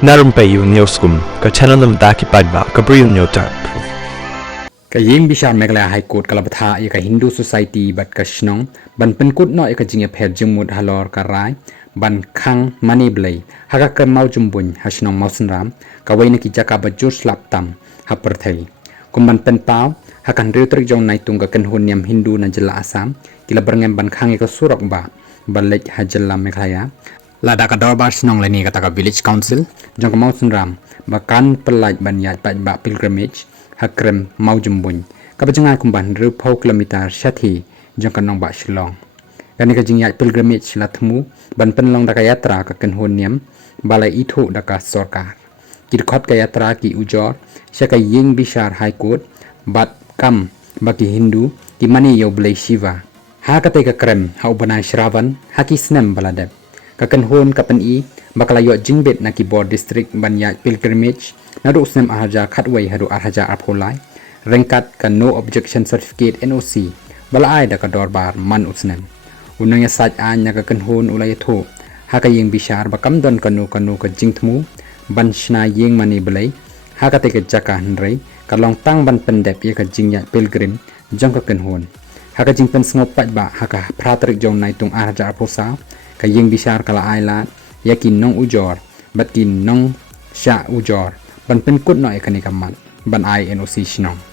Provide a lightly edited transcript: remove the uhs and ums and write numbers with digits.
narum payu neoskum ka chananam daki padba ka briu neotar ka yim bishar megla high court kalabtha ka hindu society bat ka shnong ban penkut no ka jinge pher jumut halor ka rai ban khang mani blai haga ka mau jumbun hasnong mausanram ka waina ki jaka ba jur slap tam hapar thai kumban pen pau hakan riu trik jong nai tung ka kan hun yam hindu na jela asam kila berngem ban khang ka surok ba balek hajalla meglaya lada ka dorbar snong leni kata ka village council jong ka mausanram ba kan pelaj ban yat ba pilgrimage hakrem mau jumbun ka bajangai kumban riu pau kilometer shathi jong ka nong ba shilong kani ka jingyat pilgrimage lathmu ban penlong daka yatra ka kenhoniam balai ithu daka sarkar kirkhot ka yatra ki ujor shaka ying bishar high court bat kam baki hindu ki mani yo blai shiva ha ka te ka krem ha ubanai shravan ha ki snem baladep ka kenhon ka pen i bakala yo jingbet na ki board district banyat pilgrimage na ru snem ahaja khatwai hadu ahaja apholai rengkat ka no objection certificate NOC balai daka dorbar man usnem unang yasaj anya ka kanhon ulay tho haka yeng bishar bakam don kanu ka jingthmu ban shna yeng mani belai haka te ka jaka hanrei ka long tang ban pendep ye ka jingya pilgrim jong ka kanhon haka jing pen sngo pat ba haka pratrik jong nai tung arja aposa ka yeng bishar kala ailat yakin nong ujor batkin nong sha ujor ban pen kut no ekani kamat ban ai NOC shnong